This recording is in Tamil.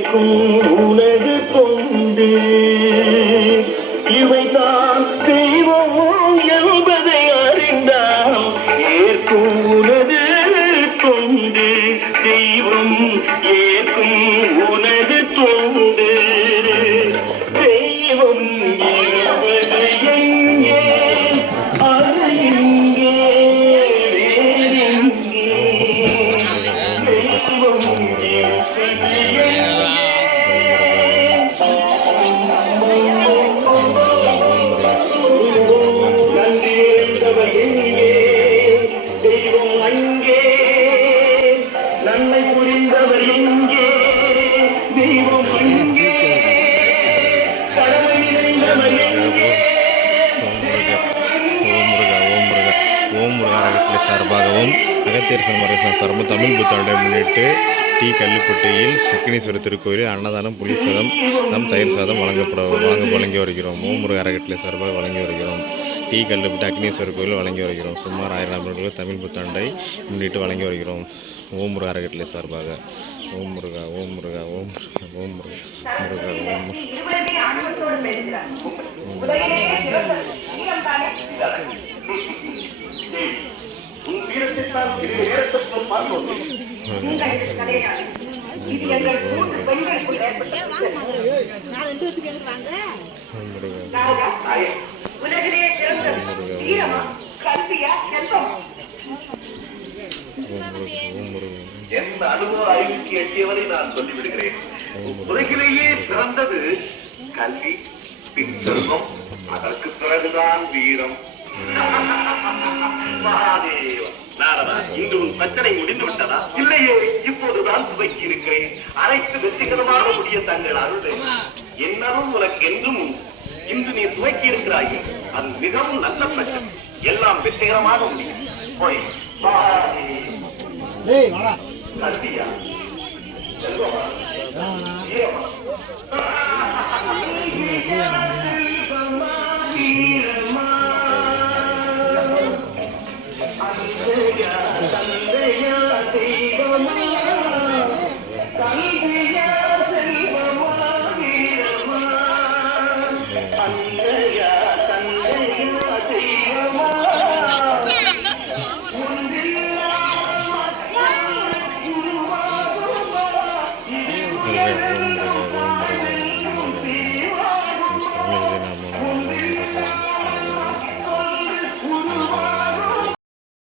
ஏற்கும் உனது தொண்டு இவைதான் தெய்வம் என்பதை அறிந்தால் ஏற்கும் உனது கொண்டு தெய்வம் ஏற்கும் உனது தொண்டு தெய்வம் என்பது எங்கே? அது இங்கே வேறெங்கே தெய்வம் எங்கே? சார்பாகவும் அகத்தியர் சமரசம் தமிழ் புத்தாண்டை முன்னிட்டு டி. கல்லுப்பட்டியில் அக்னீஸ்வரர் திருக்கோயிலில் அன்னதானம் புளி சாதம் நம் தயிர் சாதம் வழங்கப்பட வழங்க வழங்கி வருகிறோம். ஓமுருக அறக்கட்டளை சார்பாக வழங்கி வருகிறோம். டி. கல்லுப்பட்டி அக்னீஸ்வரர் கோயில் வழங்கி வருகிறோம். சுமார் ஆயிரம் நபர்களுக்கு தமிழ் புத்தாண்டை முன்னிட்டு வழங்கி வருகிறோம். ஓம் முருகா அறக்கட்டளை சார்பாக. ஓம் முருகா ஓம் முருகா ஓம் முருகா, ஓம் முருகா முருகா ஓம் முருகா. உன் வீரத்திற்கான திரு வீரத்திற்கு பார்ப்போம் இது எங்கள் மூன்று பெண்களுக்குள் ஏற்பட்ட நான் உலகிலே வீரமா கல்வியா செல்வம் அனுபவ எட்டியவரை நான் சொல்லிவிடுகிறேன் உலகிலேயே பிறந்தது கல்வி பின் செல்வம் அதற்கு பிறகுதான் வீரம். மகாதேவி. நாரதா இன்று உன் பிரச்சனை முடிந்து விட்டதா? இல்லையே இப்போதுதான் துவக்கி இருக்கிறேன். அனைத்து வெற்றிகரமாக முடிய தங்கள் அருள். என்னவும் உனக்கு என்றும். இன்று நீ துவக்கி இருக்கிறாயே. அது மிகவும் நல்ல பிரச்சனை. எல்லாம் வெற்றிகரமாக முடியும். போய் கல்வியா செல்வமா வீரமா